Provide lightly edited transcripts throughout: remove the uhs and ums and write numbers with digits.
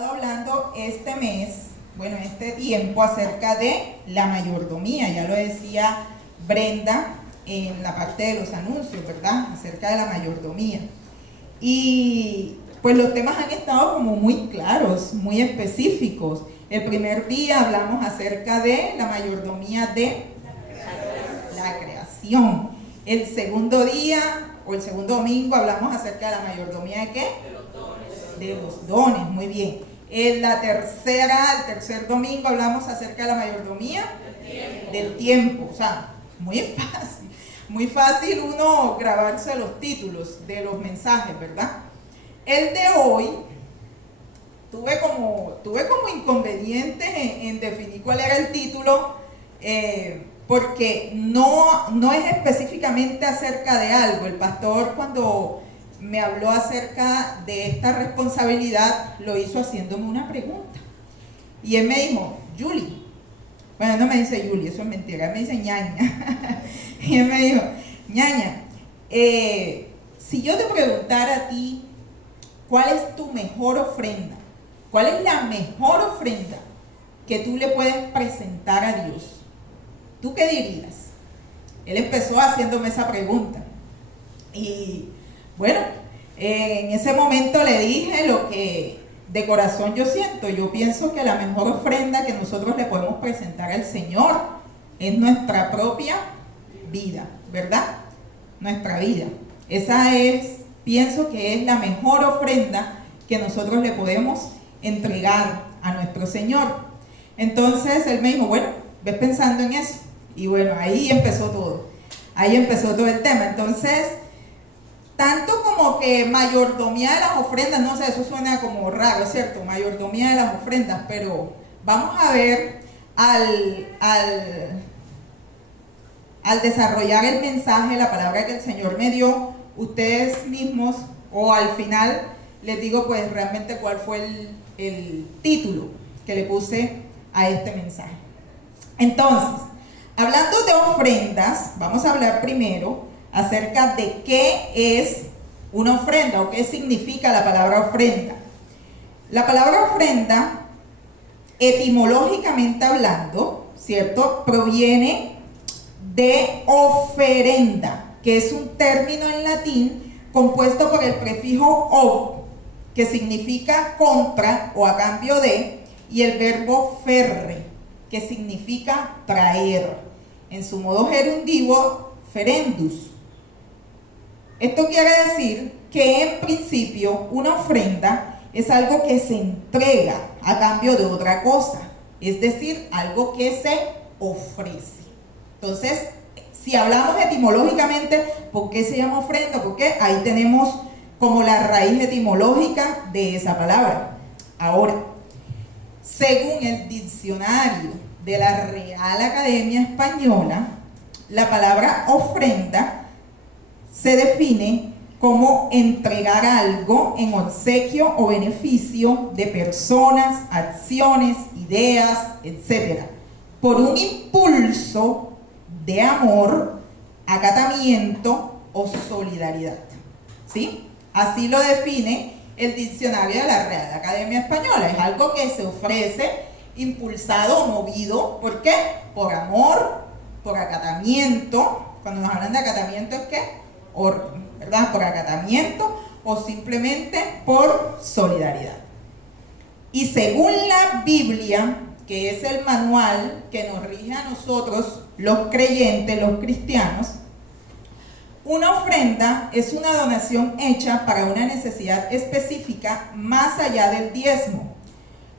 estado hablando este mes, este tiempo, acerca de la mayordomía. Ya lo decía Brenda en la parte de los anuncios, ¿verdad? Acerca de la mayordomía. Y pues los temas han estado como muy claros, muy específicos. El primer día hablamos acerca de la mayordomía de la creación. El segundo día, o el segundo domingo, hablamos acerca de la mayordomía de ¿qué? De los dones, muy bien. El tercer domingo hablamos acerca de la mayordomía del tiempo. O sea, muy fácil uno grabarse los títulos de los mensajes, ¿verdad? El de hoy, tuve como inconvenientes en definir cuál era el título, porque no es específicamente acerca de algo. El pastor, cuando me habló acerca de esta responsabilidad, lo hizo haciéndome una pregunta. Y él me dijo, Julie, bueno, no me dice Julie, eso es mentira, él me dice ñaña. Y él me dijo, ñaña, si yo te preguntara a ti, ¿cuál es tu mejor ofrenda? ¿Cuál es la mejor ofrenda que tú le puedes presentar a Dios? ¿Tú qué dirías? Él empezó haciéndome esa pregunta. Y bueno, en ese momento le dije lo que de corazón yo siento. Yo pienso que la mejor ofrenda que nosotros le podemos presentar al Señor es nuestra propia vida, ¿verdad? Nuestra vida. Pienso que es la mejor ofrenda que nosotros le podemos entregar a nuestro Señor. Entonces él me dijo, bueno, ves pensando en eso. Y bueno, ahí empezó todo. Ahí empezó todo el tema. Entonces, tanto como que mayordomía de las ofrendas, no sé, eso suena como raro, ¿cierto? Mayordomía de las ofrendas, pero vamos a ver al desarrollar el mensaje, la palabra que el Señor me dio, ustedes mismos, o al final les digo pues realmente cuál fue el título que le puse a este mensaje. Entonces, hablando de ofrendas, vamos a hablar primero acerca de qué es una ofrenda o qué significa la palabra ofrenda. La palabra ofrenda, etimológicamente hablando, ¿cierto?, proviene de oferenda, que es un término en latín compuesto por el prefijo o, que significa contra o a cambio de, y el verbo ferre, que significa traer. En su modo gerundivo, ferendus. Esto quiere decir que en principio una ofrenda es algo que se entrega a cambio de otra cosa, es decir, algo que se ofrece. Entonces, si hablamos etimológicamente, ¿por qué se llama ofrenda? Porque ahí tenemos como la raíz etimológica de esa palabra. Ahora, según el diccionario de la Real Academia Española, la palabra ofrenda se define como entregar algo en obsequio o beneficio de personas, acciones, ideas, etc., por un impulso de amor, acatamiento o solidaridad. ¿Sí? Así lo define el diccionario de la Real Academia Española. Es algo que se ofrece impulsado o movido, ¿por qué? Por amor, por acatamiento. Cuando nos hablan de acatamiento es ¿qué? ¿Verdad? Por acatamiento o simplemente por solidaridad. Y según la Biblia, que es el manual que nos rige a nosotros, los creyentes, los cristianos, una ofrenda es una donación hecha para una necesidad específica más allá del diezmo.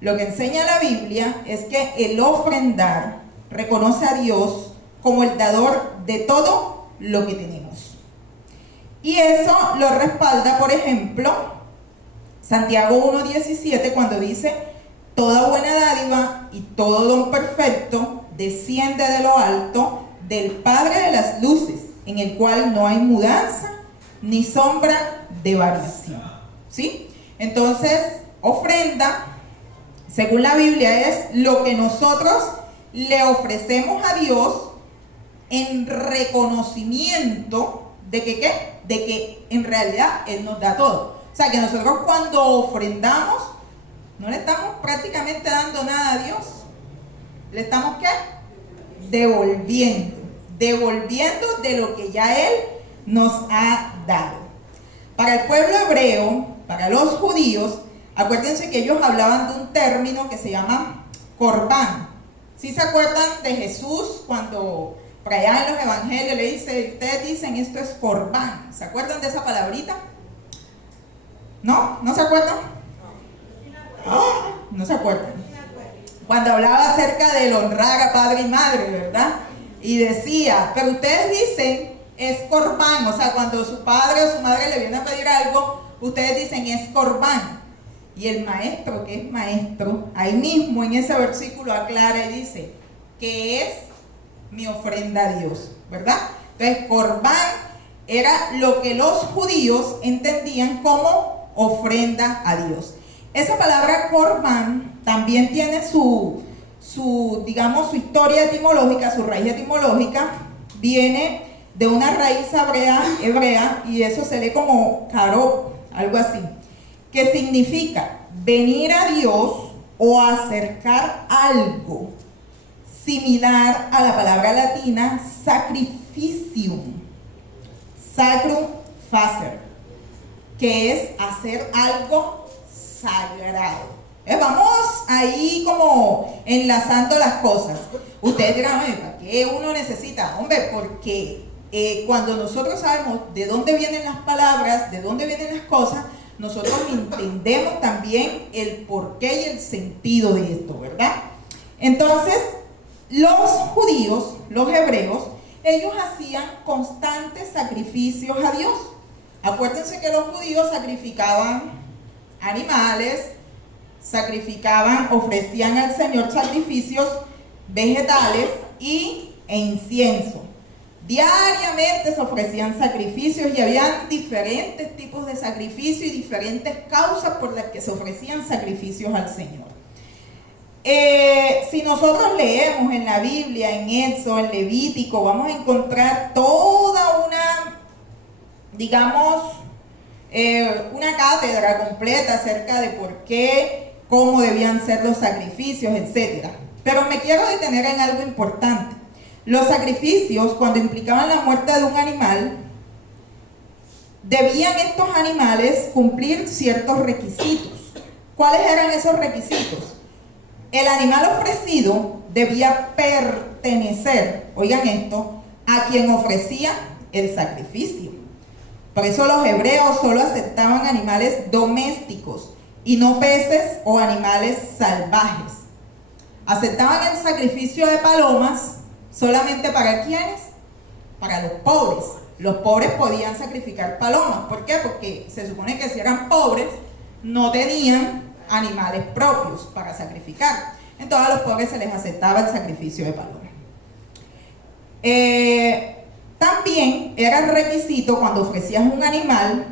Lo que enseña la Biblia es que el ofrendar reconoce a Dios como el dador de todo lo que tenemos. Y eso lo respalda, por ejemplo, Santiago 1:17, cuando dice: toda buena dádiva y todo don perfecto desciende de lo alto, del Padre de las luces, en el cual no hay mudanza ni sombra de variación. ¿Sí? Entonces, ofrenda, según la Biblia, es lo que nosotros le ofrecemos a Dios en reconocimiento de que ¿qué? En realidad Él nos da todo. O sea, que nosotros cuando ofrendamos, No le estamos prácticamente dando nada a Dios. ¿Le estamos qué? Devolviendo. Devolviendo de lo que ya Él nos ha dado. Para el pueblo hebreo, para los judíos, acuérdense que ellos hablaban de un término que se llama corbán. ¿Sí se acuerdan de Jesús cuando por allá en los evangelios le dice, ustedes dicen esto es corbán? ¿Se acuerdan de esa palabrita? ¿No? ¿No se acuerdan? No se acuerdan. Cuando hablaba acerca del honrar a padre y madre, ¿verdad? Y decía, pero ustedes dicen es corbán, o sea, cuando su padre o su madre le viene a pedir algo, ustedes dicen es corbán. Y el maestro, que es maestro, ahí mismo en ese versículo aclara y dice que es mi ofrenda a Dios, ¿verdad? Entonces, corbán era lo que los judíos entendían como ofrenda a Dios. Esa palabra corbán también tiene su digamos, su historia etimológica, su raíz etimológica, viene de una raíz hebrea y eso se lee como karob, algo así, que significa venir a Dios o acercar algo, similar a la palabra latina sacrificium, sacrum facer, que es hacer algo sagrado. Vamos ahí como enlazando las cosas. Ustedes dirán, ¿para qué uno necesita? Hombre, porque cuando nosotros sabemos de dónde vienen las palabras, de dónde vienen las cosas, nosotros entendemos también el porqué y el sentido de esto, ¿verdad? Entonces, los judíos, los hebreos, ellos hacían constantes sacrificios a Dios. Acuérdense que los judíos sacrificaban animales, ofrecían al Señor sacrificios vegetales e incienso. Diariamente se ofrecían sacrificios y habían diferentes tipos de sacrificios y diferentes causas por las que se ofrecían sacrificios al Señor. Si nosotros leemos en la Biblia, en Éxodo, en Levítico, vamos a encontrar toda una, digamos, una cátedra completa acerca de por qué, cómo debían ser los sacrificios, etc. Pero me quiero detener en algo importante. Los sacrificios, cuando implicaban la muerte de un animal, debían estos animales cumplir ciertos requisitos. ¿Cuáles eran esos requisitos? El animal ofrecido debía pertenecer, oigan esto, a quien ofrecía el sacrificio. Por eso los hebreos solo aceptaban animales domésticos y no peces o animales salvajes. Aceptaban el sacrificio de palomas solamente para ¿quiénes? Para los pobres. Los pobres podían sacrificar palomas. ¿Por qué? Porque se supone que si eran pobres no tenían animales propios para sacrificar. Entonces a los pobres se les aceptaba el sacrificio de palomas. También era requisito cuando ofrecías un animal,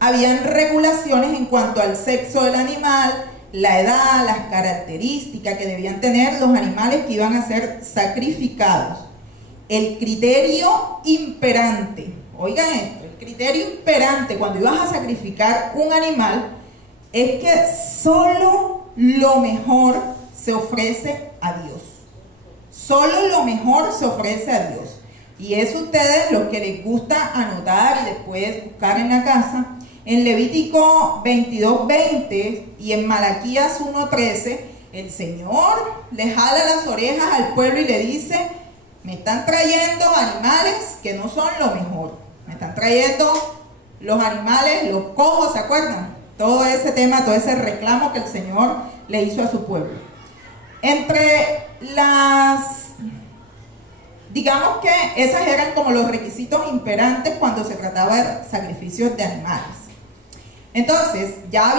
habían regulaciones en cuanto al sexo del animal, la edad, las características que debían tener los animales que iban a ser sacrificados. El criterio imperante, oigan esto, el criterio imperante cuando ibas a sacrificar un animal es que solo lo mejor se ofrece a Dios. Solo lo mejor se ofrece a Dios. Y eso ustedes, los que les gusta anotar y después buscar en la casa, en Levítico 22:20 y en Malaquías 1:13, el Señor le jala las orejas al pueblo y le dice, me están trayendo animales que no son lo mejor. Me están trayendo los animales, los cojos, ¿se acuerdan? Todo ese tema, todo ese reclamo que el Señor le hizo a su pueblo. Entre digamos que esas eran como los requisitos imperantes cuando se trataba de sacrificios de animales. Entonces, ya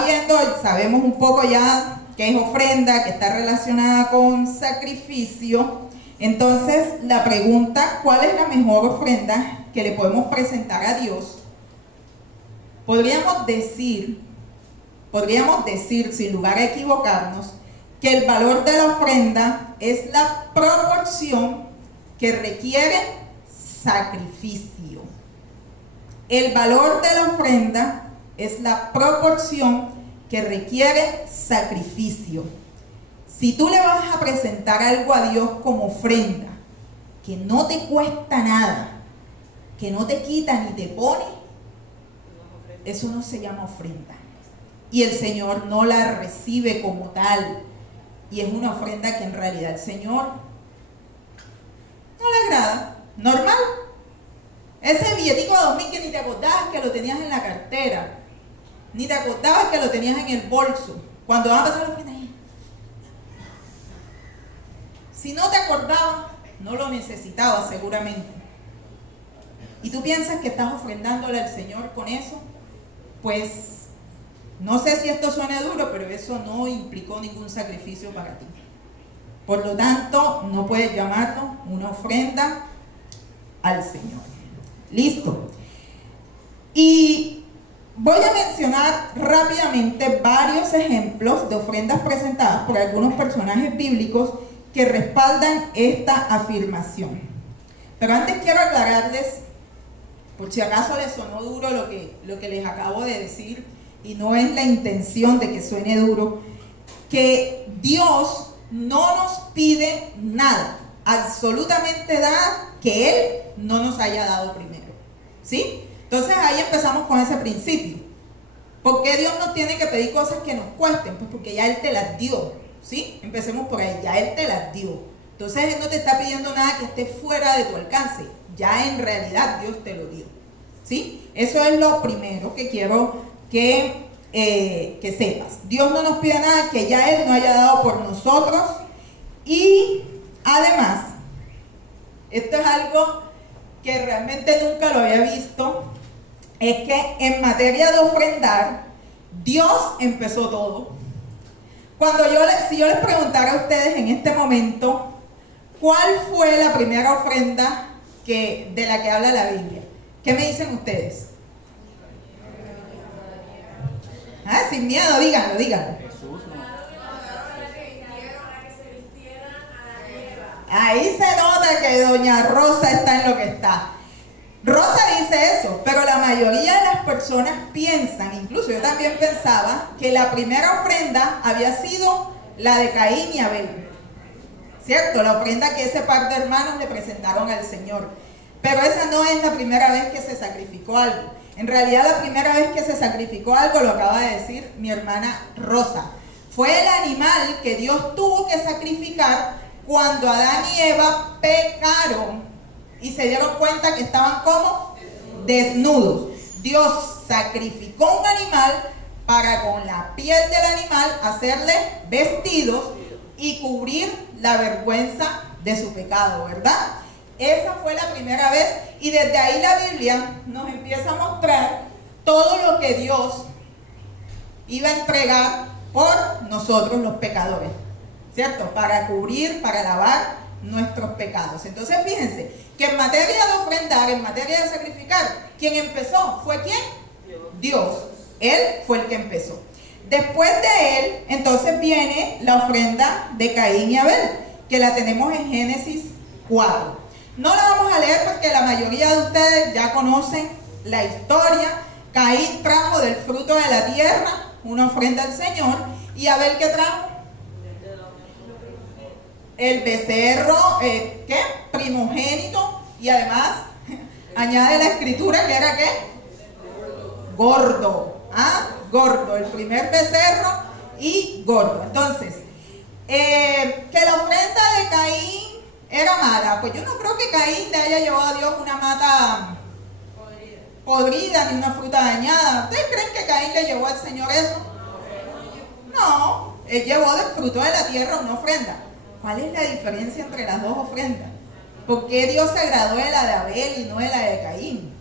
sabemos un poco ya qué es ofrenda, que está relacionada con sacrificio. Entonces, la pregunta, ¿cuál es la mejor ofrenda que le podemos presentar a Dios? Podríamos decir, sin lugar a equivocarnos, que el valor de la ofrenda es la proporción que requiere sacrificio. El valor de la ofrenda es la proporción que requiere sacrificio. Si tú le vas a presentar algo a Dios como ofrenda, que no te cuesta nada, que no te quita ni te pone, eso no se llama ofrenda. Y el Señor no la recibe como tal. Y es una ofrenda que en realidad el Señor no le agrada. Normal. Ese billetico de 2000 que ni te acordabas que lo tenías en la cartera, ni te acordabas que lo tenías en el bolso. Cuando van a pasar la ofrenda, si no te acordabas, no lo necesitabas seguramente. Y tú piensas que estás ofrendándole al Señor con eso, pues no sé si esto suena duro, pero eso no implicó ningún sacrificio para ti. Por lo tanto, no puedes llamarlo una ofrenda al Señor. Listo. Y voy a mencionar rápidamente varios ejemplos de ofrendas presentadas por algunos personajes bíblicos que respaldan esta afirmación. Pero antes quiero aclararles, por si acaso les sonó duro lo que les acabo de decir, y no es la intención de que suene duro, que Dios no nos pide nada, absolutamente nada, que Él no nos haya dado primero. ¿Sí? Entonces ahí empezamos con ese principio. ¿Por qué Dios nos tiene que pedir cosas que nos cuesten? Pues porque ya Él te las dio. ¿Sí? Empecemos por ahí, ya Él te las dio. Entonces Él no te está pidiendo nada que esté fuera de tu alcance. Ya en realidad Dios te lo dio. ¿Sí? Eso es lo primero que quiero que sepas. Dios no nos pide nada que ya Él no haya dado por nosotros. Y además, esto es algo que realmente nunca lo había visto, es que en materia de ofrendar, Dios empezó todo. Si yo les preguntara a ustedes en este momento, ¿cuál fue la primera ofrenda de la que habla la Biblia? ¿Qué me dicen ustedes? Sin miedo, díganlo. Jesús, ¿no? Ahí se nota que doña Rosa está en lo que está. Rosa dice eso, pero la mayoría de las personas piensan, incluso yo también pensaba, que la primera ofrenda había sido la de Caín y Abel. ¿Cierto? La ofrenda que ese par de hermanos le presentaron al Señor. Pero esa no es la primera vez que se sacrificó algo. En realidad la primera vez que se sacrificó algo, lo acaba de decir mi hermana Rosa, fue el animal que Dios tuvo que sacrificar cuando Adán y Eva pecaron y se dieron cuenta que estaban como desnudos. Dios sacrificó un animal para con la piel del animal hacerle vestidos y cubrir la vergüenza de su pecado, ¿verdad? Esa fue la primera vez y desde ahí la Biblia nos empieza a mostrar todo lo que Dios iba a entregar por nosotros los pecadores, ¿cierto? Para cubrir, para lavar nuestros pecados. Entonces fíjense que en materia de ofrendar, en materia de sacrificar, quien empezó fue ¿quién? Dios. Él fue el que empezó. Después de él, entonces viene la ofrenda de Caín y Abel, que la tenemos en Génesis 4. No la vamos a leer porque la mayoría de ustedes ya conocen la historia. Caín trajo del fruto de la tierra una ofrenda al Señor. ¿Y Abel qué trajo? El becerro, primogénito. Y además añade la escritura que era ¿qué? Gordo. Gordo, el primer becerro y gordo. Entonces, que la ofrenda de Caín era mala, pues yo no creo que Caín le haya llevado a Dios una mata podrida ni una fruta dañada. ¿Ustedes creen que Caín le llevó al Señor eso? No, él llevó del fruto de la tierra una ofrenda. ¿Cuál es la diferencia entre las dos ofrendas? ¿Por qué Dios se agradó de la de Abel y no de la de Caín?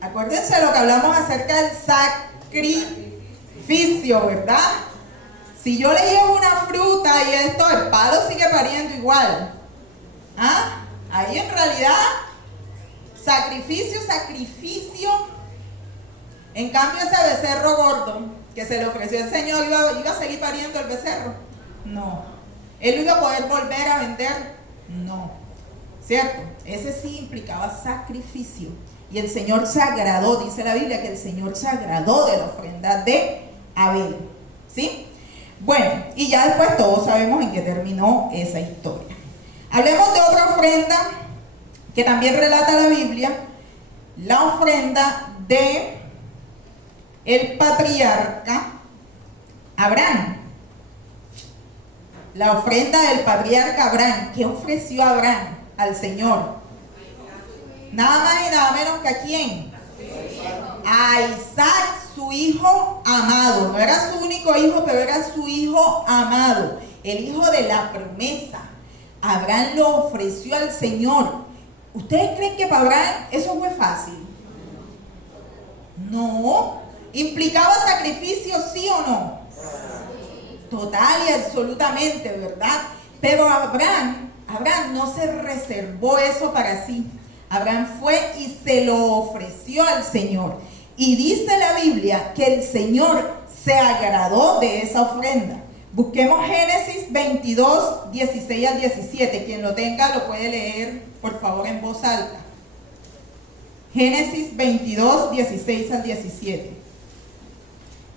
Acuérdense lo que hablamos acerca del sacrificio, ¿verdad? Si yo le llevo una fruta y esto, el palo sigue pariendo igual. Ahí en realidad, sacrificio. En cambio ese becerro gordo que se le ofreció al Señor, ¿iba a seguir pariendo el becerro? No. ¿Él lo iba a poder volver a vender? No. ¿cierto? Ese sí implicaba sacrificio. Y el Señor se agradó, dice la Biblia, que el Señor se agradó de la ofrenda de Abel, ¿sí? Bueno, y ya después todos sabemos en qué terminó esa historia. Hablemos de otra ofrenda que también relata la Biblia, la ofrenda de el patriarca Abraham. La ofrenda del patriarca Abraham. ¿Qué ofreció Abraham al Señor? Nada más y nada menos que ¿a quién? A Isaac, su hijo amado. No era su único hijo, pero era su hijo amado, el hijo de la promesa. Abraham lo ofreció al Señor. ¿Ustedes creen que para Abraham eso fue fácil? No. ¿Implicaba sacrificio, sí o no? Total y absolutamente, ¿verdad? Pero Abraham no se reservó eso para sí. Abraham fue y se lo ofreció al Señor. Y dice la Biblia que el Señor se agradó de esa ofrenda. Busquemos Génesis 22, 16 al 17. Quien lo tenga lo puede leer, por favor, en voz alta. Génesis 22, 16 al 17.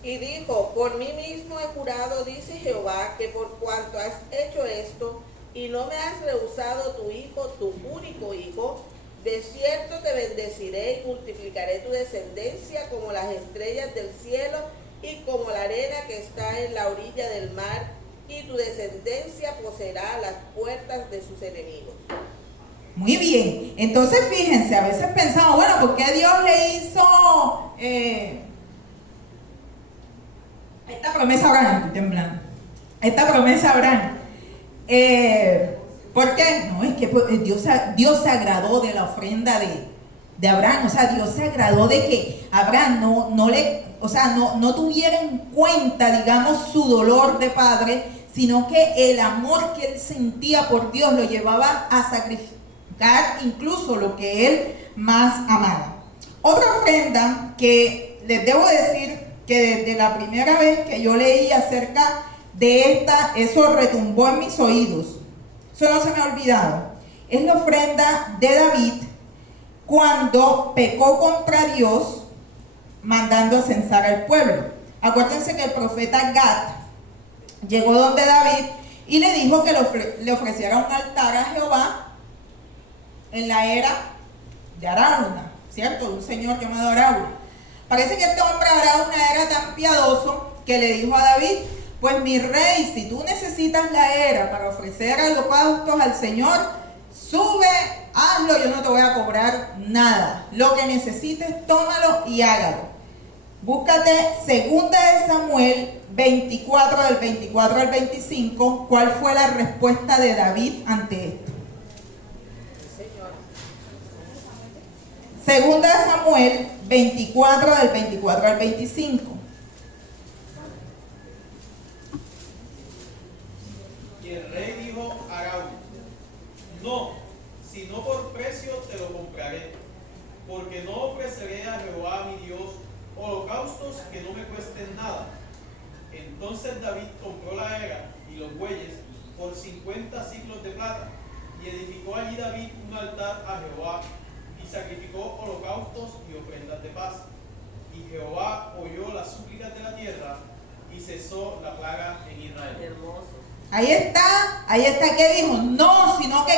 Y dijo: por mí mismo he jurado, dice Jehová, que por cuanto has hecho esto, y no me has rehusado tu hijo, tu único hijo, de cierto te bendeciré y multiplicaré tu descendencia como las estrellas del cielo y como la arena que está en la orilla del mar, y tu descendencia poseerá las puertas de sus enemigos. Muy bien, entonces fíjense, a veces pensamos, bueno, ¿por qué Dios le hizo esta promesa a Abraham? Estoy temblando. Esta promesa a Abraham. ¿Por qué? No, es que Dios se agradó de la ofrenda de Abraham. O sea, Dios se agradó de que Abraham no tuviera en cuenta, digamos, su dolor de padre, sino que el amor que él sentía por Dios lo llevaba a sacrificar incluso lo que él más amaba. Otra ofrenda que les debo decir que desde la primera vez que yo leí acerca de esta, eso retumbó en mis oídos. Eso no se me ha olvidado. Es la ofrenda de David cuando pecó contra Dios mandando a censar al pueblo. Acuérdense que el profeta Gad llegó donde David y le dijo que le ofreciera un altar a Jehová en la era de Arauna, ¿cierto? De un señor llamado Arauna. Parece que este hombre Arauna era tan piadoso que le dijo a David: pues mi rey, si tú necesitas la era para ofrecer holocaustos al Señor, sube, hazlo, yo no te voy a cobrar nada. Lo que necesites, tómalo y hágalo. Búscate 2 de Samuel 24, del 24 al 25, ¿cuál fue la respuesta de David ante esto? 2 de Samuel 24, del 24 al 25. Y el rey dijo a Arauna: no, si no por precio te lo compraré, porque no ofreceré a Jehová mi Dios holocaustos que no me cuesten nada. Entonces David compró la era y los bueyes por 50 siclos de plata, y edificó allí David un altar a Jehová, y sacrificó holocaustos y ofrendas de paz. Y Jehová oyó las súplicas de la tierra, y cesó la plaga en Israel. Hermoso. Ahí está que dijo: no, sino que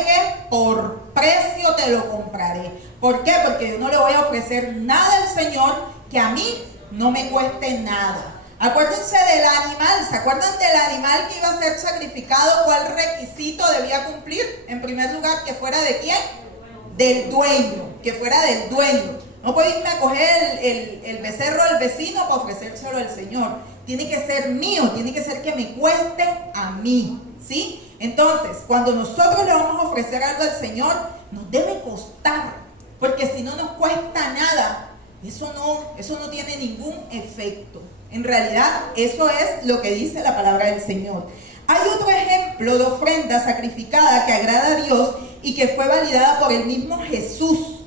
por precio te lo compraré. ¿Por qué? Porque yo no le voy a ofrecer nada al Señor que a mí no me cueste nada. Acuérdense del animal, ¿se acuerdan del animal que iba a ser sacrificado? ¿Cuál requisito debía cumplir? En primer lugar, que fuera ¿de quién? Del dueño, que fuera del dueño. No puedo irme a coger el becerro del vecino para ofrecérselo al Señor. Tiene que ser mío, tiene que ser que me cueste a mí, ¿sí? Entonces, cuando nosotros le vamos a ofrecer algo al Señor, nos debe costar, porque si no nos cuesta nada, eso no tiene ningún efecto. En realidad, eso es lo que dice la palabra del Señor. Hay otro ejemplo de ofrenda sacrificada que agrada a Dios y que fue validada por el mismo Jesús,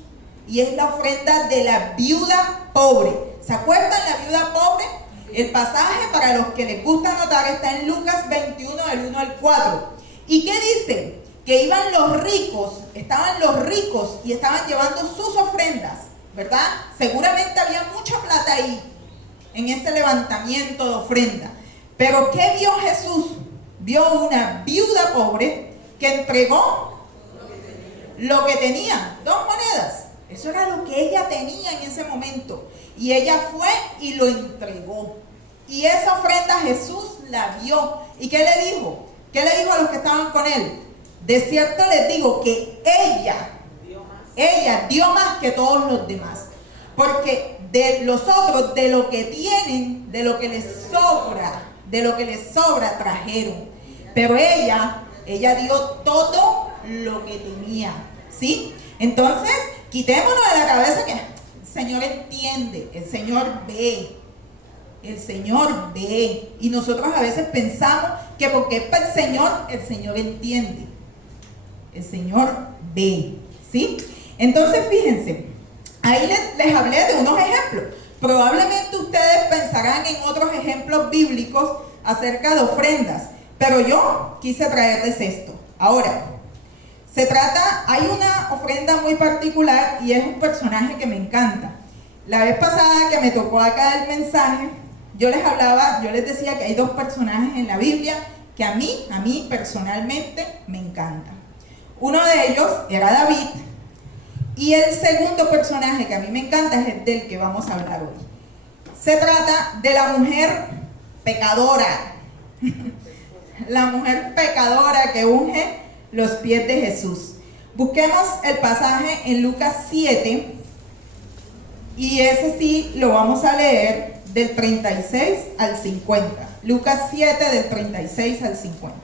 y es la ofrenda de la viuda pobre. ¿Se acuerdan la viuda pobre? El pasaje, para los que les gusta anotar, está en Lucas 21, del 1 al 4. ¿Y qué dice? que iban los ricos, estaban los ricos y estaban llevando sus ofrendas, ¿verdad? Seguramente había mucha plata ahí, en ese levantamiento de ofrenda. Pero ¿qué vio Jesús? Vio una viuda pobre que entregó lo que tenía, 2 monedas. Eso era lo que ella tenía en ese momento. Y ella fue y lo entregó. Y esa ofrenda Jesús la vio. ¿Y qué le dijo? ¿Qué le dijo a los que estaban con él? De cierto les digo que ella dio más que todos los demás. Porque de los otros, de lo que tienen, de lo que les sobra, trajeron. Pero ella dio todo lo que tenía, ¿sí? Entonces, quitémonos de la cabeza que el Señor entiende, el Señor ve. El Señor ve. Y nosotros a veces pensamos que porque es para el Señor entiende. El Señor ve, ¿sí? Entonces, fíjense, ahí les hablé de unos ejemplos. Probablemente ustedes pensarán en otros ejemplos bíblicos acerca de ofrendas, pero yo quise traerles esto. Ahora, hay una ofrenda muy particular y es un personaje que me encanta. La vez pasada que me tocó acá el mensaje, yo les decía que hay 2 personajes en la Biblia que a mí personalmente me encantan. Uno de ellos era David, y el segundo personaje que a mí me encanta es el del que vamos a hablar hoy. Se trata de la mujer pecadora, la mujer pecadora que unge los pies de Jesús. Busquemos el pasaje en Lucas 7, y ese sí lo vamos a leer del 36 al 50. Lucas 7 del 36 al 50.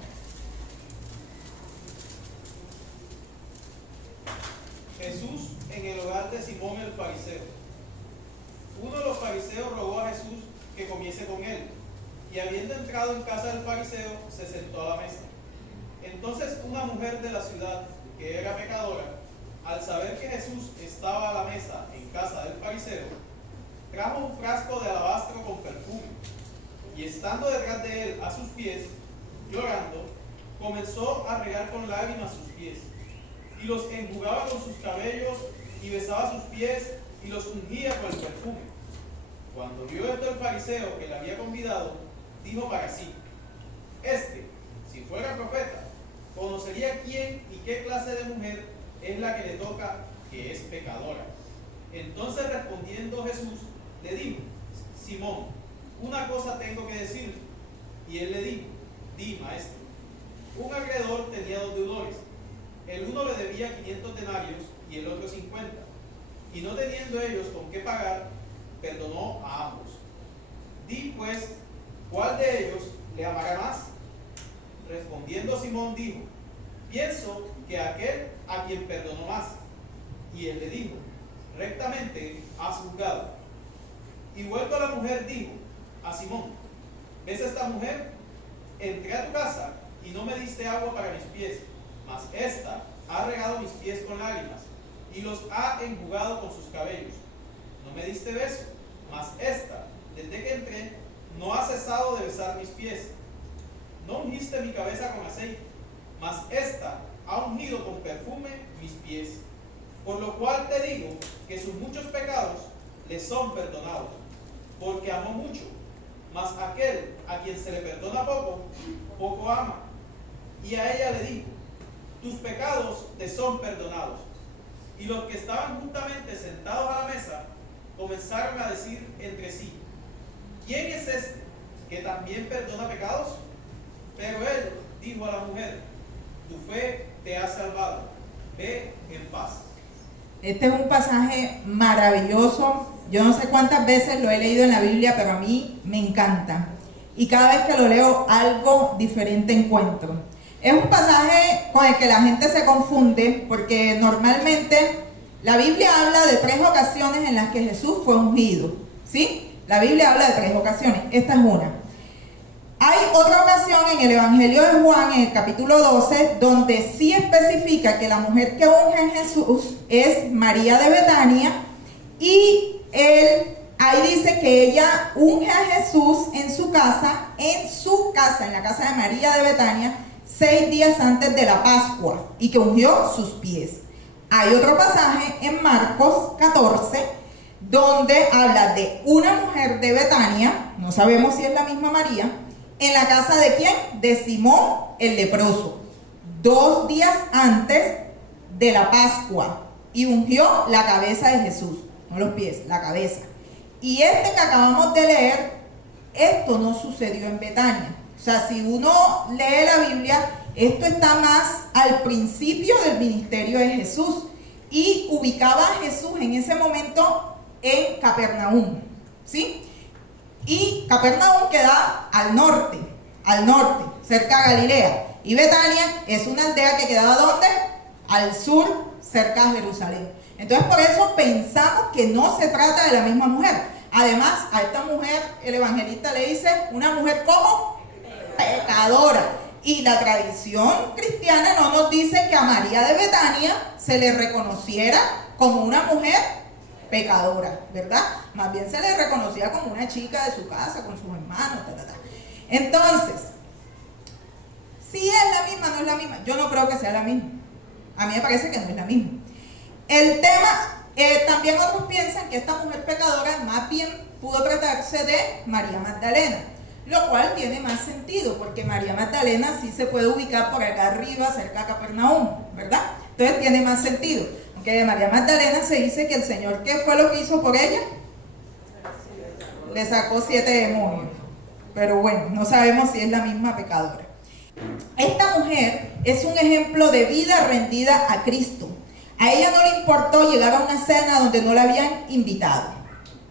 Jesús en el hogar de Simón el fariseo. Uno de los fariseos rogó a Jesús que comiese con él, y habiendo entrado en casa del fariseo, se sentó a la mesa. Entonces una mujer de la ciudad, que era pecadora, al saber que Jesús estaba a la mesa en casa del fariseo, trajo un frasco de alabastro con perfume, y estando detrás de él a sus pies, llorando, comenzó a regar con lágrimas sus pies, y los enjugaba con sus cabellos, y besaba sus pies, y los ungía con el perfume. Cuando vio esto el fariseo que le había convidado, dijo para sí: si fuera profeta, conocería quién y qué clase de mujer es la que le toca, que es pecadora. Entonces, respondiendo Jesús, le dijo: Simón, una cosa tengo que decirte. Y él le dijo: di, maestro. Un acreedor tenía 2 deudores. El uno le debía 500 denarios y el otro 50. Y no teniendo ellos con qué pagar, perdonó a ambos. Di pues, ¿cuál de ellos le amará más? Respondiendo Simón dijo: pienso que aquel a quien perdonó más. Y él le dijo: rectamente has juzgado. Y vuelto a la mujer dijo a Simón: ¿ves esta mujer? Entré a tu casa y no me diste agua para mis pies, mas esta ha regado mis pies con lágrimas y los ha enjugado con sus cabellos. No me diste beso, mas esta, desde que entré, no ha cesado de besar mis pies. No ungiste mi cabeza con aceite, mas esta ha ungido con perfume mis pies. Por lo cual te digo que sus muchos pecados le son perdonados, porque amó mucho. Mas aquel a quien se le perdona poco, poco ama. Y a ella le dijo: tus pecados te son perdonados. Y los que estaban juntamente sentados a la mesa comenzaron a decir entre sí: ¿quién es este que también perdona pecados? Pero él dijo a la mujer: tu fe te ha salvado, ve en paz. Este es un pasaje maravilloso. Yo no sé cuántas veces lo he leído en la Biblia, pero a mí me encanta. Y cada vez que lo leo, algo diferente encuentro. Es un pasaje con el que la gente se confunde, porque normalmente la Biblia habla de 3 ocasiones en las que Jesús fue ungido, ¿sí? La Biblia habla de 3 ocasiones, esta es una. Hay otra ocasión en el Evangelio de Juan, en el capítulo 12, donde sí especifica que la mujer que unge a Jesús es María de Betania, y ahí dice que ella unge a Jesús en su casa, en la casa de María de Betania, 6 días antes de la Pascua y que ungió sus pies. Hay otro pasaje en Marcos 14 donde habla de una mujer de Betania, no sabemos si es la misma María, en la casa de ¿quién? De Simón el leproso, 2 días antes de la Pascua, y ungió la cabeza de Jesús, no los pies, la cabeza. Y este que acabamos de leer, esto no sucedió en Betania. O sea, si uno lee la Biblia, esto está más al principio del ministerio de Jesús y ubicaba a Jesús en ese momento en Capernaum, ¿sí? Y Capernaum queda al norte, cerca de Galilea. Y Betania es una aldea que quedaba ¿dónde? Al sur, cerca de Jerusalén. Entonces por eso pensamos que no se trata de la misma mujer. Además, a esta mujer el evangelista le dice una mujer como pecadora. Y la tradición cristiana no nos dice que a María de Betania se le reconociera como una mujer pecadora, ¿verdad? Más bien se le reconocía como una chica de su casa, con sus hermanos, Entonces, si es la misma, no es la misma. Yo no creo que sea la misma. A mí me parece que no es la misma. El tema, también otros piensan que esta mujer pecadora más bien pudo tratarse de María Magdalena, lo cual tiene más sentido, porque María Magdalena sí se puede ubicar por acá arriba, cerca de Capernaum, ¿verdad? Entonces tiene más sentido. Aunque de María Magdalena se dice que el Señor, ¿qué fue lo que hizo por ella? Le sacó 7 demonios. Pero bueno, no sabemos si es la misma pecadora. Esta mujer es un ejemplo de vida rendida a Cristo. A ella no le importó llegar a una cena donde no la habían invitado,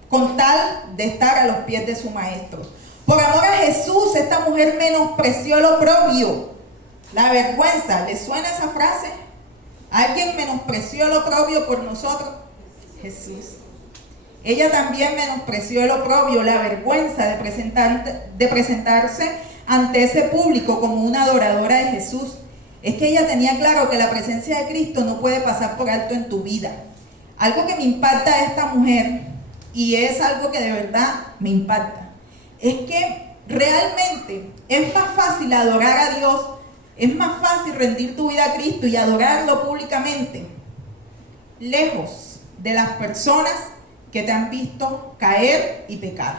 con tal de estar a los pies de su maestro. Por amor a Jesús, esta mujer menospreció lo propio, la vergüenza. ¿Le suena esa frase? ¿Alguien menospreció lo propio por nosotros? Jesús. Ella también menospreció lo propio, la vergüenza de presentarse ante ese público como una adoradora de Jesús. Es que ella tenía claro que la presencia de Cristo no puede pasar por alto en tu vida. Algo que me impacta de esta mujer, y es algo que de verdad me impacta, es que realmente es más fácil adorar a Dios, es más fácil rendir tu vida a Cristo y adorarlo públicamente, lejos de las personas que te han visto caer y pecar.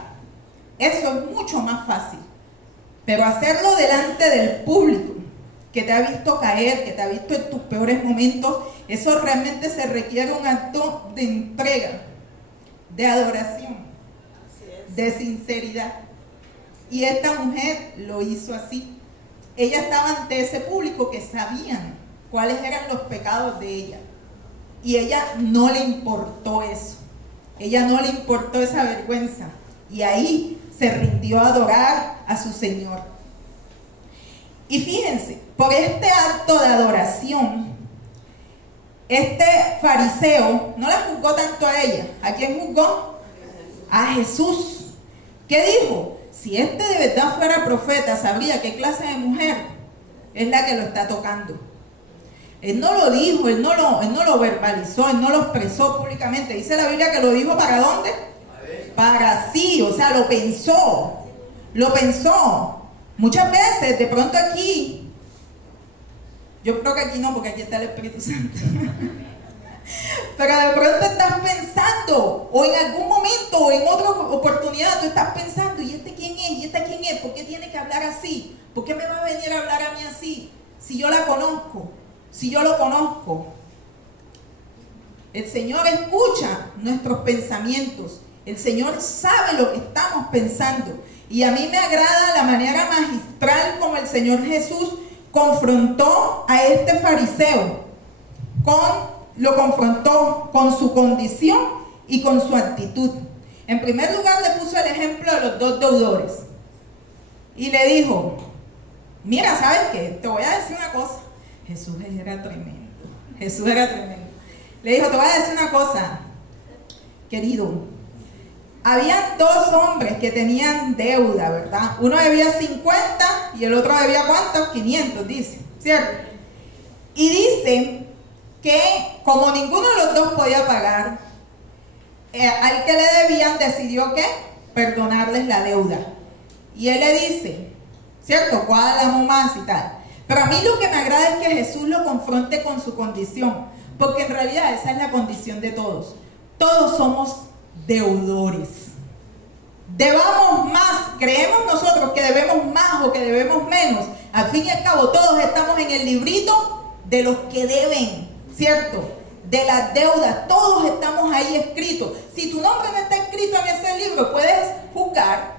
Eso es mucho más fácil. Pero hacerlo delante del público que te ha visto caer, que te ha visto en tus peores momentos, eso realmente se requiere un acto de entrega, de adoración, de sinceridad. Y esta mujer lo hizo así. Ella estaba ante ese público que sabían cuáles eran los pecados de ella. Y ella no le importó eso. Ella no le importó esa vergüenza. Y ahí se rindió a adorar a su Señor. Y fíjense, por este acto de adoración, este fariseo no la juzgó tanto a ella. ¿A quién juzgó? A Jesús. ¿Qué dijo? Si este de verdad fuera profeta, sabría qué clase de mujer es la que lo está tocando. Él no lo dijo, él no lo verbalizó, él no lo expresó públicamente. Dice la Biblia que lo dijo ¿para dónde? Para sí, o sea, lo pensó. Muchas veces, de pronto aquí, yo creo que aquí no, porque aquí está el Espíritu Santo. Pero de pronto estás pensando, o en algún momento, o en otra oportunidad, tú estás pensando, ¿y este quién es? ¿Y esta quién es? ¿Por qué tiene que hablar así? ¿Por qué me va a venir a hablar a mí así? Si yo la conozco, si yo lo conozco. El Señor escucha nuestros pensamientos. El Señor sabe lo que estamos pensando. Y a mí me agrada la manera magistral como el Señor Jesús confrontó a este fariseo. Lo confrontó con su condición y con su actitud. En primer lugar le puso el ejemplo de los 2 deudores. Y le dijo, mira, ¿sabes qué? Te voy a decir una cosa. Jesús era tremendo. Le dijo, te voy a decir una cosa, querido. Habían 2 hombres que tenían deuda, ¿verdad? Uno debía 50 y el otro debía ¿cuántos? 500, dice, ¿cierto? Y dice que como ninguno de los 2 podía pagar, al que le debían decidió que perdonarles la deuda. Y él le dice, ¿cierto? ¿Cuál amo más y tal? Pero a mí lo que me agrada es que Jesús lo confronte con su condición, porque en realidad esa es la condición de todos. Todos somos deudores. Debamos más, creemos nosotros que debemos más o que debemos menos. Al fin y al cabo, todos estamos en el librito de los que deben, ¿cierto? De las deudas, todos estamos ahí escritos. Si tu nombre no está escrito en ese libro, puedes juzgar,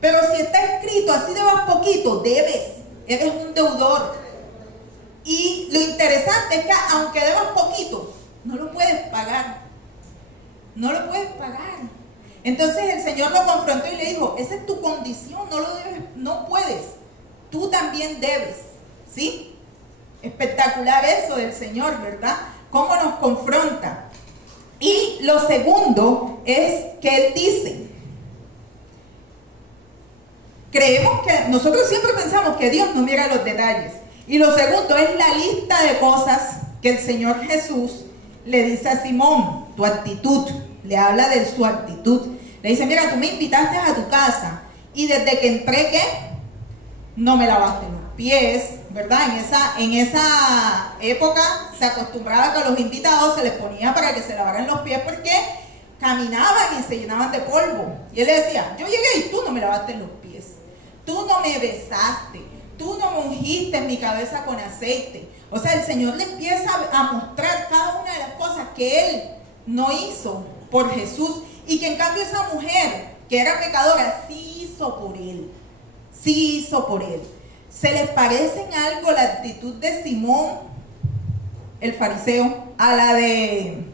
pero si está escrito, así debas poquito, debes, eres un deudor. Y lo interesante es que aunque debas poquito, no lo puedes pagar, no lo puedes pagar. Entonces el Señor lo confrontó y le dijo, esa es tu condición, no lo debes, no puedes, tú también debes, ¿sí? Espectacular eso del Señor, ¿verdad? Cómo nos confronta. Y lo segundo es que Él dice, creemos que, nosotros siempre pensamos que Dios no mira los detalles. Y lo segundo es la lista de cosas que el Señor Jesús le dice a Simón, tu actitud, le habla de su actitud. Le dice, mira, tú me invitaste a tu casa y desde que entré, ¿qué? No me lavaste los pies, ¿verdad? En esa época se acostumbraba que a los invitados se les ponía para que se lavaran los pies porque caminaban y se llenaban de polvo. Y él le decía, yo llegué y tú no me lavaste los pies, tú no me besaste, tú no me ungiste en mi cabeza con aceite. O sea, el Señor le empieza a mostrar cada una de las cosas que Él no hizo por Jesús y que en cambio esa mujer que era pecadora sí hizo por Él. Sí hizo por Él. ¿Se les parece en algo la actitud de Simón, el fariseo, a la del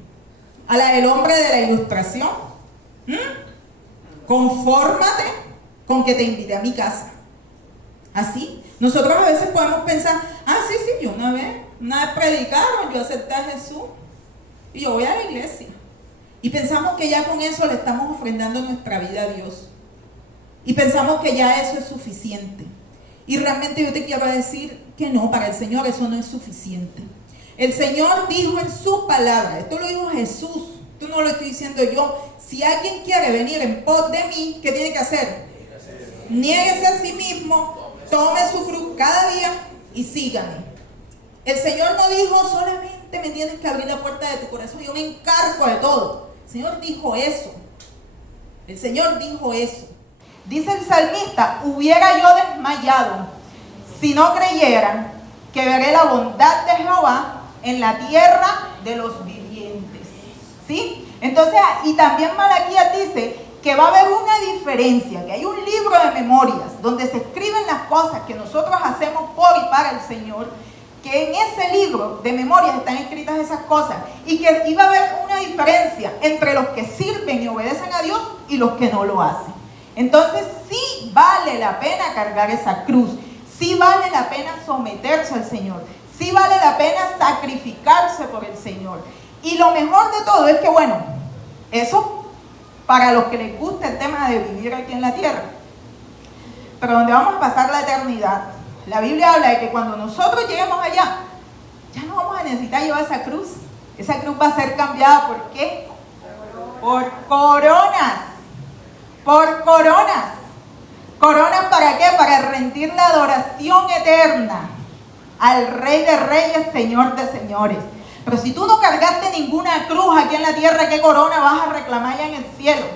hombre de la ilustración? Confórmate con que te invite a mi casa. Así, nosotros a veces podemos pensar, sí, yo una vez predicaron, yo acepté a Jesús y yo voy a la iglesia. Y pensamos que ya con eso le estamos ofrendando nuestra vida a Dios. Y pensamos que ya eso es suficiente. Y realmente yo te quiero decir que no, para el Señor eso no es suficiente. El Señor dijo en su palabra, esto lo dijo Jesús, esto no lo estoy diciendo yo. Si alguien quiere venir en pos de mí, ¿qué tiene que hacer? Niéguese a sí mismo, tome su cruz cada día y sígame. El Señor no dijo solamente me tienes que abrir la puerta de tu corazón, yo me encargo de todo. El Señor dijo eso. El Señor dijo eso. Dice el salmista, hubiera yo desmayado si no creyera que veré la bondad de Jehová en la tierra de los vivientes. ¿Sí? Entonces, y también Malaquías dice que va a haber una diferencia, que hay un libro de memorias donde se escriben las cosas que nosotros hacemos por y para el Señor, que en ese libro de memorias están escritas esas cosas y que iba a haber una diferencia entre los que sirven y obedecen a Dios y los que no lo hacen. Entonces sí vale la pena cargar esa cruz, sí vale la pena someterse al Señor, sí vale la pena sacrificarse por el Señor. Y lo mejor de todo es que, bueno, eso para los que les gusta el tema de vivir aquí en la tierra, pero donde vamos a pasar la eternidad, la Biblia habla de que cuando nosotros lleguemos allá, ya no vamos a necesitar llevar esa cruz. Esa cruz va a ser cambiada ¿por qué? Por coronas. Por coronas. ¿Coronas para qué? Para rendir la adoración eterna al Rey de Reyes, Señor de Señores. Pero si tú no cargaste ninguna cruz aquí en la tierra, ¿qué corona vas a reclamar allá en el cielo?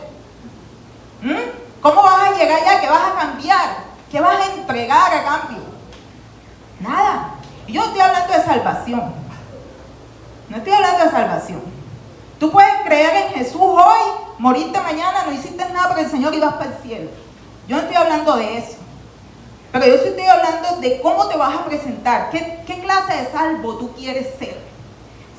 ¿Cómo vas a llegar allá? ¿Qué vas a cambiar? ¿Qué vas a entregar a cambio? Nada. Y yo no estoy hablando de salvación. No estoy hablando de salvación. Tú puedes creer en Jesús hoy, morirte mañana, no hiciste nada por el Señor y vas para el cielo. Yo no estoy hablando de eso. Pero yo sí estoy hablando de cómo te vas a presentar. ¿Qué clase de salvo tú quieres ser?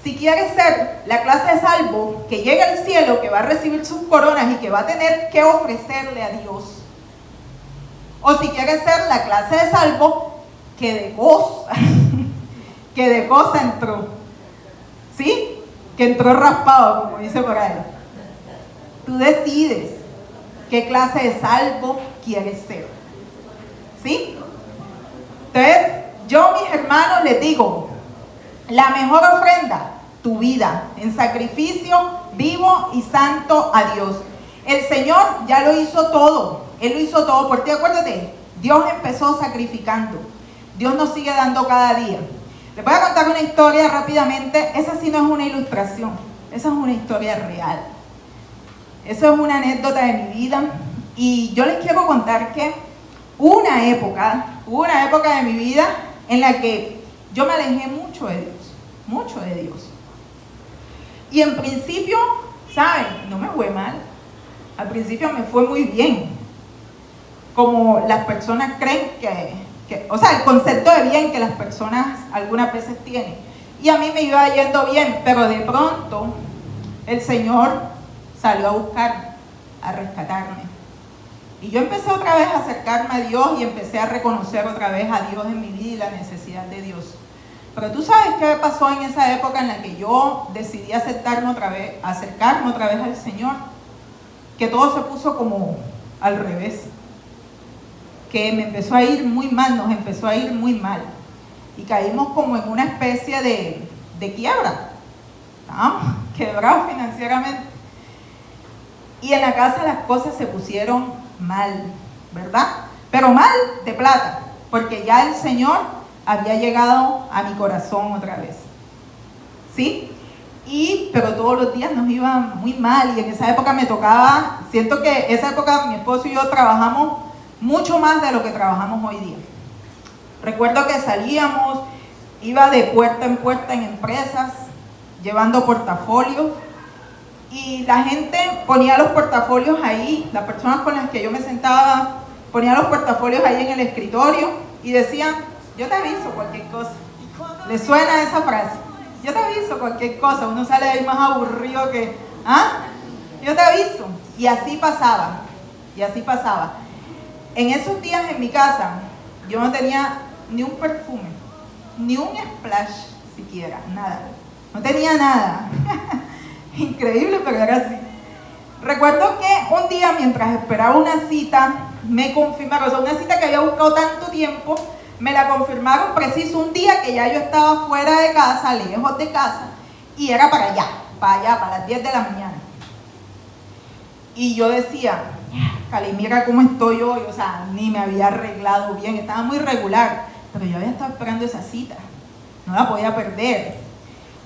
Si quieres ser la clase de salvo que llega al cielo, que va a recibir sus coronas y que va a tener que ofrecerle a Dios. O si quieres ser la clase de salvo que de cosa entró. ¿Sí? Que entró raspado, como dice por ahí. Tú decides qué clase de salvo quieres ser. ¿Sí? Entonces, yo, mis hermanos, les digo, la mejor ofrenda, tu vida, en sacrificio vivo y santo a Dios. El Señor ya lo hizo todo. Él lo hizo todo por ti. Acuérdate, Dios empezó sacrificando. Dios nos sigue dando cada día. Les voy a contar una historia rápidamente. Esa sí no es una ilustración, esa es una historia real. Eso es una anécdota de mi vida. Y yo les quiero contar que hubo una época de mi vida en la que yo me alejé mucho de Dios. Y en principio, ¿saben? No me fue mal. Al principio me fue muy bien. Como las personas creen o sea, el concepto de bien que las personas algunas veces tienen. Y a mí me iba yendo bien, pero de pronto el Señor salió a buscarme, a rescatarme. Y yo empecé otra vez a acercarme a Dios y empecé a reconocer otra vez a Dios en mi vida y la necesidad de Dios. Pero tú sabes qué pasó en esa época en la que yo decidí acercarme otra vez al Señor, que todo se puso como al revés, que me empezó a ir muy mal, nos empezó a ir muy mal, y caímos como en una especie de quiebra, estábamos quebrados financieramente, y en la casa las cosas se pusieron mal, ¿verdad? Pero mal de plata, porque ya el Señor había llegado a mi corazón otra vez, ¿sí? Pero todos los días nos iba muy mal, y en esa época me tocaba, siento que esa época mi esposo y yo trabajamos mucho más de lo que trabajamos hoy día. Recuerdo que salíamos, iba de puerta en puerta en empresas, llevando portafolios, y la gente ponía los portafolios ahí, las personas con las que yo me sentaba, ponían los portafolios ahí en el escritorio, y decían: yo te aviso cualquier cosa. ¿Le suena esa frase? Yo te aviso cualquier cosa. Uno sale ahí más aburrido que, yo te aviso. Y así pasaba, En esos días en mi casa, yo no tenía ni un perfume, ni un splash siquiera, nada. No tenía nada. Increíble, pero era así. Recuerdo que un día, mientras esperaba una cita, me confirmaron, o sea, una cita que había buscado tanto tiempo, me la confirmaron preciso un día que ya yo estaba fuera de casa, lejos de casa, y era para allá, para las 10 de la mañana. Y yo decía: Cali, mira cómo estoy hoy, o sea, ni me había arreglado bien, estaba muy regular, pero yo había estado esperando esa cita, no la podía perder.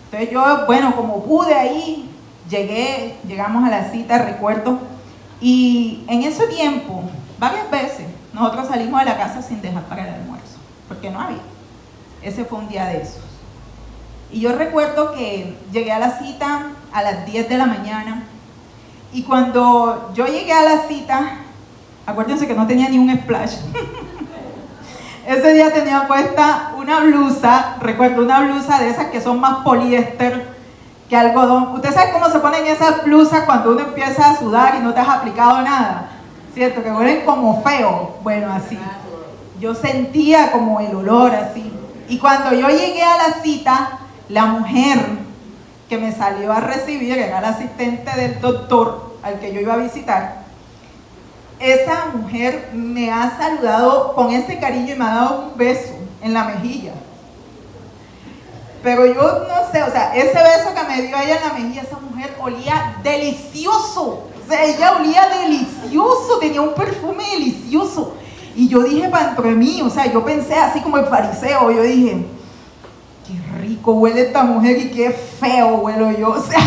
Entonces yo, bueno, como pude ahí, llegamos a la cita, recuerdo, y en ese tiempo, varias veces, nosotros salimos de la casa sin dejar para el almuerzo, porque no había. Ese fue un día de esos. Y yo recuerdo que llegué a la cita a las 10 de la mañana, y cuando yo llegué a la cita, acuérdense que no tenía ni un splash. Ese día tenía puesta una blusa, recuerdo, una blusa de esas que son más poliéster que algodón. ¿Usted sabe cómo se ponen esas blusas cuando uno empieza a sudar y no te has aplicado nada? ¿Cierto? Que huelen como feo. Bueno, así. Yo sentía como el olor así. Y cuando yo llegué a la cita, la mujer que me salió a recibir, era la asistente del doctor al que yo iba a visitar, esa mujer me ha saludado con ese cariño y me ha dado un beso en la mejilla. Pero yo no sé, o sea, ese beso que me dio ella en la mejilla, esa mujer olía delicioso. O sea, ella olía delicioso, tenía un perfume delicioso. Y yo dije para dentro de mí, o sea, yo pensé así como el fariseo, yo dije: qué rico huele esta mujer y qué feo huelo yo. O sea,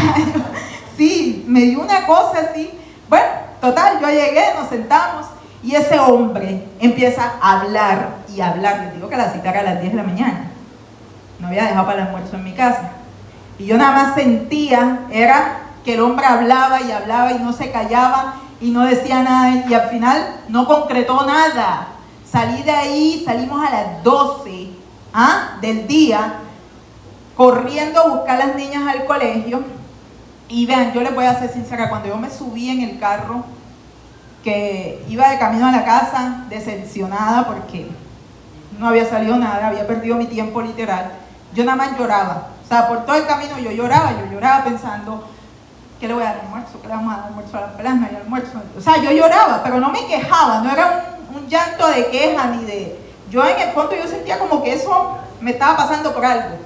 sí, me dio una cosa así. Bueno, total, yo llegué, nos sentamos y ese hombre empieza a hablar y hablar. Les digo que la cita era a las 10 de la mañana. No había dejado para el almuerzo en mi casa. Y yo nada más sentía, era que el hombre hablaba y no se callaba y no decía nada, y al final no concretó nada. Salí de ahí, salimos a las 12 del día, corriendo a buscar a las niñas al colegio. Y vean, yo les voy a ser sincera, cuando yo me subí en el carro, que iba de camino a la casa, decepcionada porque no había salido nada, había perdido mi tiempo literal, yo nada más lloraba. O sea, por todo el camino yo lloraba pensando: ¿qué le voy a dar almuerzo? ¿Qué le vamos a dar almuerzo a las pelas? No hay almuerzo. O sea, yo lloraba, pero no me quejaba, no era un llanto de queja ni de... Yo en el fondo yo sentía como que eso me estaba pasando por algo.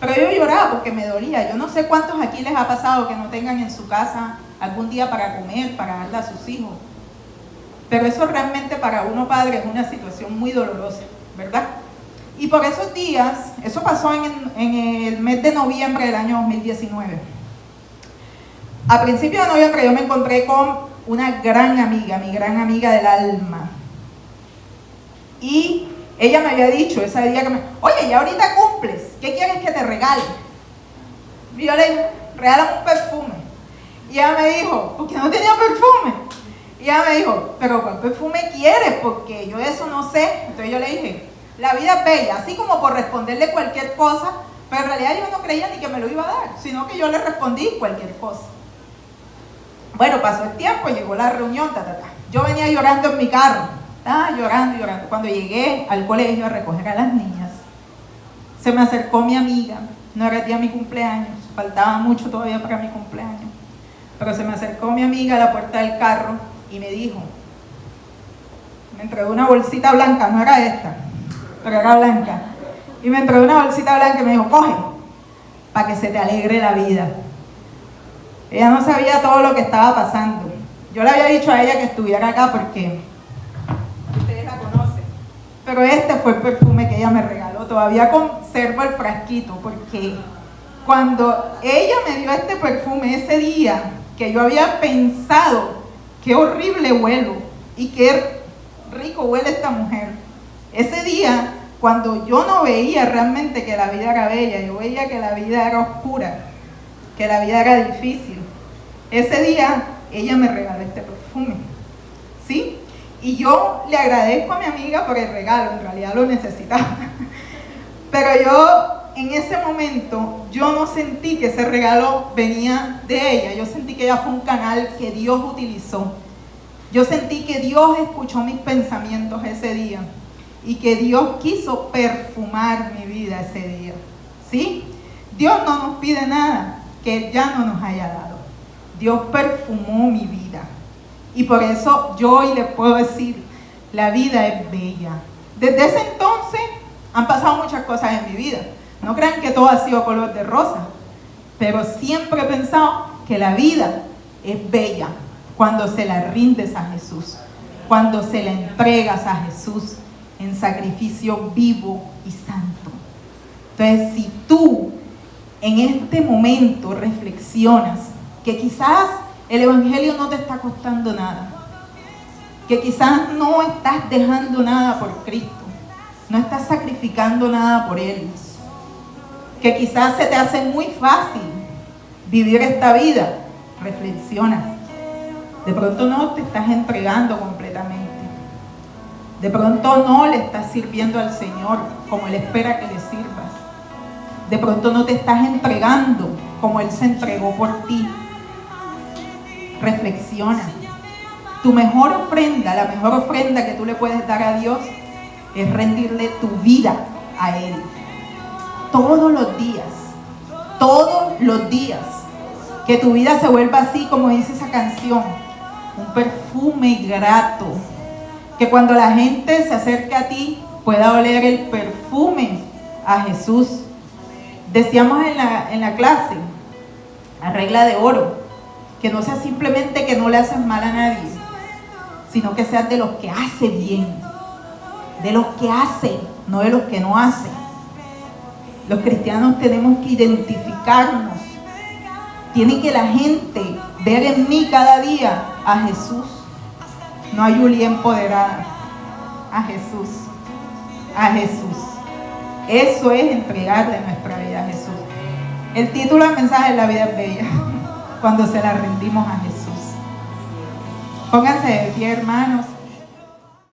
Pero yo lloraba porque me dolía. Yo no sé cuántos aquí les ha pasado que no tengan en su casa algún día para comer, para darle a sus hijos. Pero eso realmente para uno padre es una situación muy dolorosa, ¿verdad? Y por esos días, eso pasó en el mes de noviembre del año 2019. A principios de noviembre yo me encontré con una gran amiga, mi gran amiga del alma. Y ella me había dicho ese día oye, ya ahorita cumples, ¿qué quieres que te regale? Y yo le dije, regálame un perfume. Y ella me dijo, ¿por qué no tenía perfume? Y ella me dijo, ¿pero cuál perfume quieres? Porque yo eso no sé. Entonces yo le dije, la vida es bella, así como por responderle cualquier cosa, pero en realidad yo no creía ni que me lo iba a dar, sino que yo le respondí cualquier cosa. Bueno, pasó el tiempo, llegó la reunión, Yo venía llorando en mi carro, estaba llorando. Cuando llegué al colegio a recoger a las niñas, se me acercó mi amiga, no era el día de mi cumpleaños, faltaba mucho todavía para mi cumpleaños, pero se me acercó mi amiga a la puerta del carro y me dijo, me entregó una bolsita blanca, no era esta, pero era blanca, y me entregó una bolsita blanca y me dijo, coge, para que se te alegre la vida. Ella no sabía todo lo que estaba pasando. Yo le había dicho a ella que estuviera acá porque ustedes la conocen, pero este fue el perfume que ella me regaló. Todavía conservo el frasquito porque cuando ella me dio este perfume ese día, que yo había pensado qué horrible huelo y qué rico huele esta mujer, ese día, cuando yo no veía realmente que la vida era bella, yo veía que la vida era oscura, que la vida era difícil, ese día ella me regaló este perfume, ¿sí? Y yo le agradezco a mi amiga por el regalo, en realidad lo necesitaba, pero yo en ese momento yo no sentí que ese regalo venía de ella, yo sentí que ella fue un canal que Dios utilizó, yo sentí que Dios escuchó mis pensamientos ese día y que Dios quiso perfumar mi vida ese día, ¿sí? Dios no nos pide nada que Él ya no nos haya dado. Dios perfumó mi vida y por eso yo hoy les puedo decir, la vida es bella. Desde ese entonces han pasado muchas cosas en mi vida. No crean que todo ha sido color de rosa, pero siempre he pensado que la vida es bella cuando se la rindes a Jesús, cuando se la entregas a Jesús en sacrificio vivo y santo. Entonces, si tú en este momento reflexionas que quizás el evangelio no te está costando nada, que quizás no estás dejando nada por Cristo, no estás sacrificando nada por Él, que quizás se te hace muy fácil vivir esta vida, reflexiona. De pronto no te estás entregando completamente. De pronto no le estás sirviendo al Señor como Él espera que le sirvas. De pronto no te estás entregando como Él se entregó por ti. Reflexiona. Tu mejor ofrenda, la mejor ofrenda que tú le puedes dar a Dios es rendirle tu vida a Él. Todos los días, que tu vida se vuelva así como dice esa canción, un perfume grato, que cuando la gente se acerque a ti pueda oler el perfume a Jesús. Decíamos en la clase, la regla de oro, que no sea simplemente que no le haces mal a nadie, sino que seas de los que hace bien, de los que hacen, no de los que no hacen. Los cristianos tenemos que identificarnos. Tiene que la gente ver en mí cada día a Jesús, no a Julia empoderada, a Jesús, a Jesús. Eso es entregarle nuestra vida a Jesús. El título del mensaje es La vida es bella, cuando se la rendimos a Jesús. Pónganse de pie, hermanos.